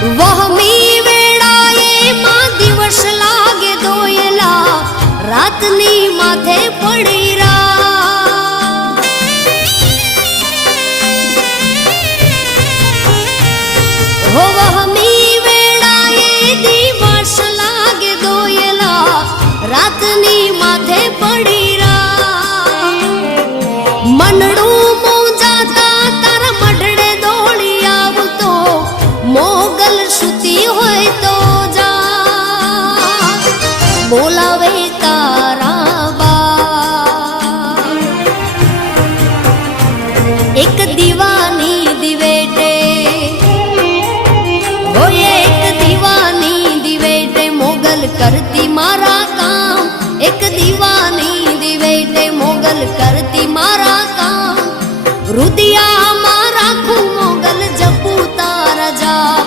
વહમી વેળાએ માં દિવસ લાગે દોયલા રાતની માથે પડી રા હો વહમી વેળાએ દિવસ લાગે દોયલા રાતની માથે પડી રા મનડું મોજાતા તારા મઢડે દોડી આવતો મોગલ સુતી હોય તો જા બોલાવે તારા બા એક દીવાની દિવેટે હોય એક દીવાની દિવેટે મોગલ કરતી